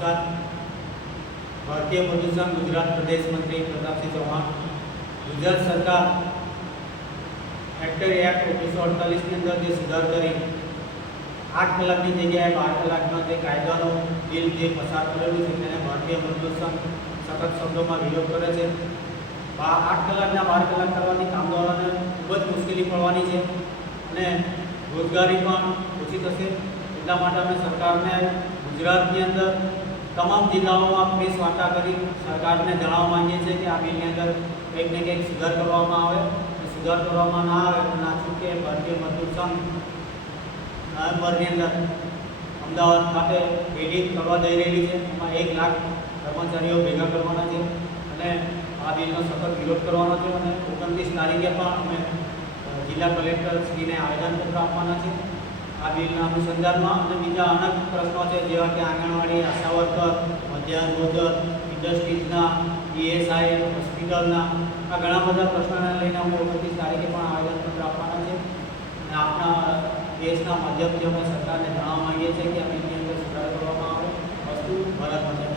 नमस्कार। भारतीय प्रदूषण गुजरात प्रदेश मंत्री प्रताप सिंह चौहान। गुजरात सरकार फैक्टरी एक्ट 1948 के अंदर जो सुधार करी 8 कलाक की जगह 12 कलाक कायदानो बिल जो पसार करेलू है तेने भारतीय प्रदूषण सखत शब्दों में विरोध करे छे। 8 कलाक 12 कलाक करवानी कामदारोने खूब ज मुश्केली पड़वानी है અને रोजगारी पण ओછી थशे। એટલા માટે અમે સરકારને ગુજરાતની અંદર તમામ જિલ્લાઓમાં પ્રેસ વાર્તા કરી સરકારને જણાવવા માંગીએ છીએ કે આ બિલની અંદર કંઈક ને કંઈક સુધાર કરવામાં આવે। સુધાર કરવામાં ના આવે તો ના છૂટકે ભારતીય મજદૂર સંઘ નવેમ્બરની અંદર અમદાવાદ ખાતે રેલી કરવા જઈ રહેલી છે। એમાં 1 લાખ કર્મચારીઓ ભેગા કરવાના છે અને આ બિલનો સખત વિરોધ કરવાનો છે અને 29 તારીખે પણ અમે જિલ્લા કલેક્ટર શ્રીને આવેદનપત્ર આપવાના છે આ બિલના અનુસંધાનમાં। અને બીજા અનેક પ્રશ્નો છે જેવા કે આંગણવાડી, આશા વર્કર, મધ્યાહન ભોજન, ઇન્ડસ્ટ્રીઝના, ઈએસઆઈ, હોસ્પિટલના આ ઘણા બધા પ્રશ્નોને લઈને અમે 29 તારીખે પણ આવેદનપત્ર આપવાના છે અને આપણા દેશના માધ્યમથી અમે સરકારને જણાવવા માંગીએ છીએ કે આ બિલની અંદર સુધારો કરવામાં આવે। વસ્તુ ભારત માટે